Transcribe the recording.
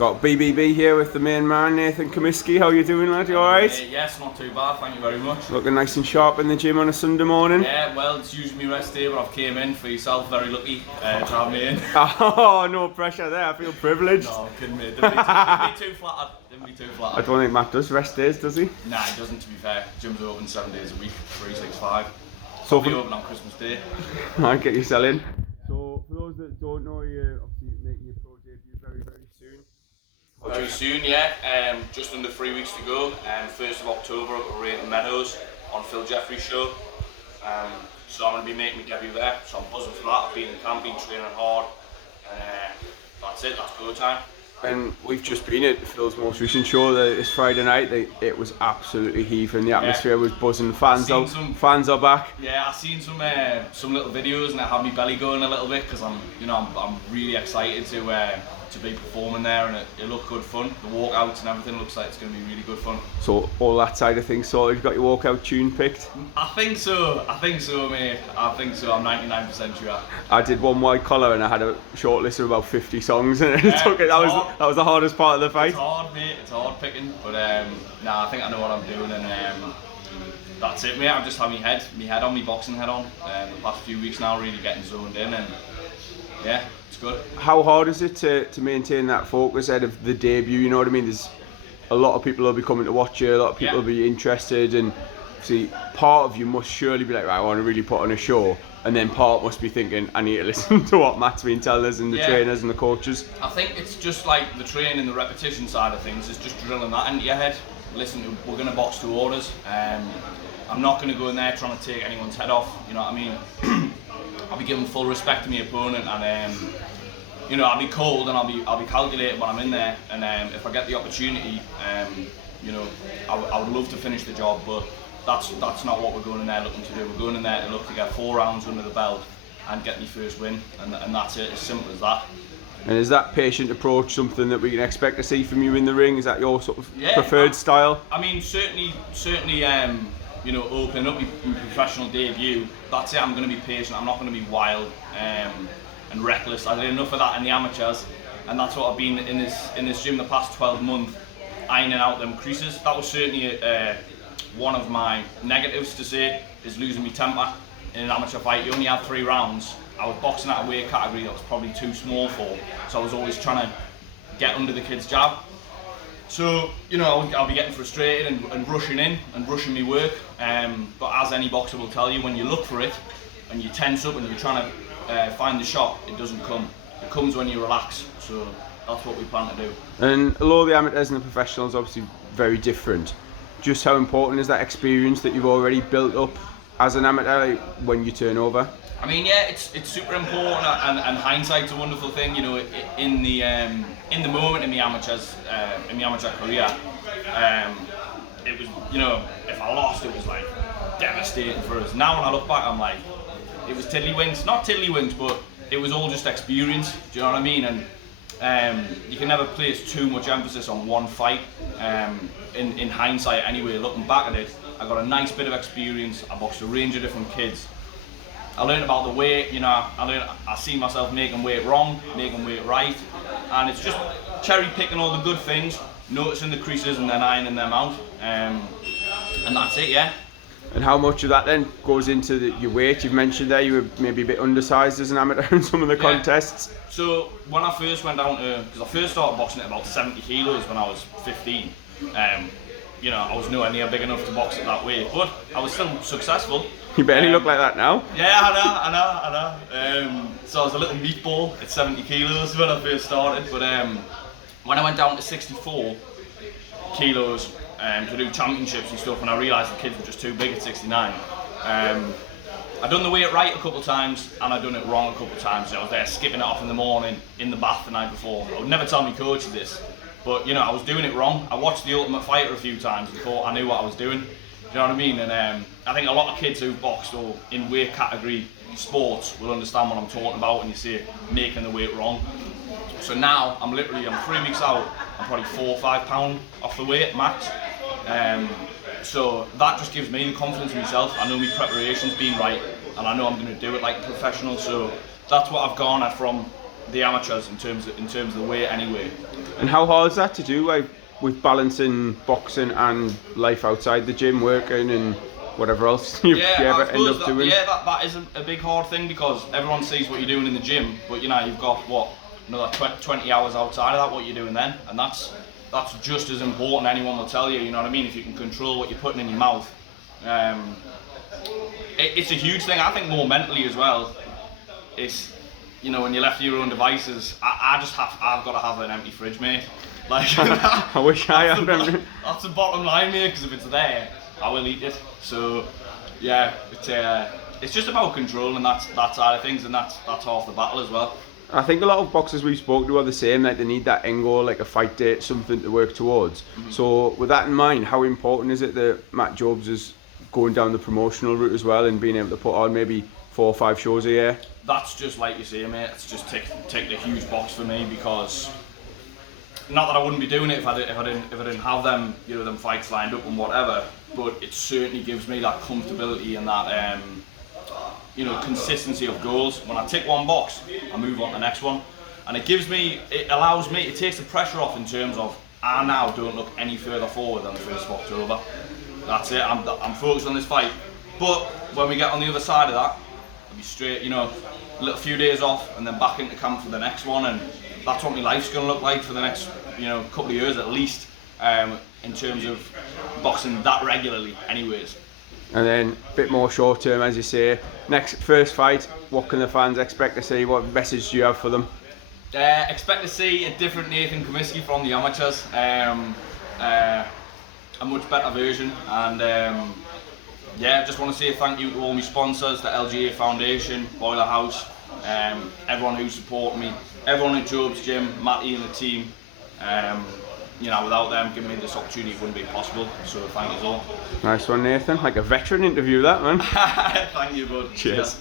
Got BBB here with the main man, Nathan Cummiskey. How you doing, lad? You alright? Yes, not too bad, thank you very much. Looking nice and sharp in the gym on a Sunday morning. Yeah, well, it's usually my rest day, but I've came in for yourself. Very lucky to have me in. Oh, no pressure there. I feel privileged. No, I'm kidding, mate. Didn't be too flattered. Didn't be too flattered. I don't think Matt does rest days, does he? Nah, he doesn't, to be fair. Gym's open 7 days a week, 365. So Probably open on Christmas Day. I get you selling. So for those that don't know, you're obviously making your pro debut very, very soon. Very soon, yeah. Just under 3 weeks to go. 1st of October up at Raton Meadows on Phil Jeffries' show. So I'm going to be making my debut there. So I'm buzzing for that. I've been in camp, been training hard. That's it, that's go time. And we've just been at Phil's most recent show this Friday night. It was absolutely heaving. The atmosphere was buzzing. Fans are back. Yeah, I've seen some little videos and it had my belly going a little bit because I'm really excited to be performing there, and it looked good fun. The walkouts and everything looks like it's going to be really good fun. So all that side of things sorted. You've got your walkout tune picked? I think so, mate. I think so. I'm 99% sure. I did one white collar and I had a short list of about 50 songs, and Yeah, that was the hardest part of the fight. It's hard, mate. It's hard picking, but nah, I think I know what I'm doing, and that's it, mate. I've just had my head on, my boxing head on. The past few weeks now, really getting zoned in, and yeah, it's good. How hard is it to maintain that focus ahead of the debut? You know what I mean? There's a lot of people will be coming to watch you. A lot of people will be interested, and see, part of you must surely be like, right, I want to really put on a show, and then part must be thinking, I need to listen to what Matt's been telling us and the trainers and the coaches. I think it's just like the training, the repetition side of things. It's just drilling that into your head. Listen, we're going to box to orders. I'm not going to go in there trying to take anyone's head off. You know what I mean? I'll be giving full respect to my opponent, and I'll be cold and I'll be calculated when I'm in there. And if I get the opportunity, I would love to finish the job, but that's not what we're going in there looking to do. We're going in there to look to get 4 rounds under the belt and get my first win, and that's it. As simple as that. And is that patient approach something that we can expect to see from you in the ring? Is that your sort of preferred style? I mean, certainly. Opening up my professional debut, that's it. I'm going to be patient. I'm not going to be wild and reckless. I did enough of that in the amateurs, and that's what I've been in this gym the past 12 months, ironing out them creases. That was certainly one of my negatives to say, is losing my temper in an amateur fight. You only had 3 rounds. I was boxing at a weight category that was probably too small for, so I was always trying to get under the kid's jab. So, I'll be getting frustrated and rushing in and rushing my work. But as any boxer will tell you, when you look for it and you tense up and you're trying to find the shot, it doesn't come. It comes when you relax. So that's what we plan to do. And a lot of the amateurs and the professionals obviously very different. Just how important is that experience that you've already built up as an amateur when you turn over? I mean, yeah, it's super important, and hindsight's a wonderful thing. In the moment in my amateur career, it was, if I lost, it was like devastating for us. Now when I look back, I'm like, it was tiddlywinks, not tiddlywinks, but it was all just experience. Do you know what I mean? And you can never place too much emphasis on one fight. In hindsight, anyway, looking back at it, I got a nice bit of experience. I boxed a range of different kids. I learned about the weight, I see myself making weight wrong, making weight right, and it's just cherry picking all the good things, noticing the creases and then ironing them out, and that's it, yeah. And how much of that then goes into your weight? You've mentioned there you were maybe a bit undersized as an amateur in some of the contests. So when I first went down because I first started boxing at about 70 kilos when I was 15, I was nowhere near big enough to box at that weight, but I was still successful. You barely look like that now. Yeah, I know. So I was a little meatball at 70 kilos when I first started, but when I went down to 64 kilos to do championships and stuff, and I realised the kids were just too big at 69, I done the weight right a couple of times, and I done it wrong a couple of times. I was there skipping it off in the morning, in the bath the night before. I would never tell my coaches this, but I was doing it wrong. I watched The Ultimate Fighter a few times and thought I knew what I was doing. Do you know what I mean? And I think a lot of kids who've boxed or in weight category sports will understand what I'm talking about when you say making the weight wrong. So now I'm 3 weeks out. I'm probably 4 or 5 pounds off the weight max. So that just gives me the confidence in myself. I know my preparation's been right, and I know I'm going to do it like a professional. So that's what I've gone at from the amateurs in terms of the weight anyway. And how hard is that to do, like with balancing boxing and life outside the gym, working and whatever else you ever end up doing? Yeah, that is a big hard thing, because everyone sees what you're doing in the gym, but you've got another 20 hours outside of that, what you're doing then, and that's just as important. Anyone will tell you, you know what I mean, if you can control what you're putting in your mouth. It's a huge thing. I think more mentally as well. It's, when you're left to your own devices, I've got to have an empty fridge, mate. Like, I wish I had them. That's the bottom line, mate, because if it's there, I will eat it. So yeah, it's just about controlling that side of things, and that's half the battle as well. I think a lot of boxers we've spoken to are the same, like they need that end goal, like a fight date, something to work towards. So with that in mind, how important is it that Matt Jobs is going down the promotional route as well, and being able to put on maybe 4 or 5 shows a year? That's just like you say, mate, it's just ticked a huge box for me, because not that I wouldn't be doing it if I didn't have them, them fights lined up and whatever, but it certainly gives me that comfortability and that consistency of goals. When I tick one box, I move on to the next one, and it takes the pressure off in terms of I now don't look any further forward than the 1st of October. That's it. I'm focused on this fight. But when we get on the other side of that, I'll be straight, a little few days off, and then back into camp for the next one, and that's what my life's going to look like for the next couple of years at least, in terms of boxing that regularly anyways. And then a bit more short term, as you say, first fight, what can the fans expect to see? What message do you have for them? Expect to see a different Nathan Cummiskey from the amateurs, a much better version, and just want to say thank you to all my sponsors, the LGA Foundation, Boiler House, everyone who's supported me, everyone in Job's gym, Matty and the team. Without them giving me this opportunity, it wouldn't be possible, so thank you all. Nice one, Nathan. Like a veteran interview, that, man. Thank you, bud. Cheers.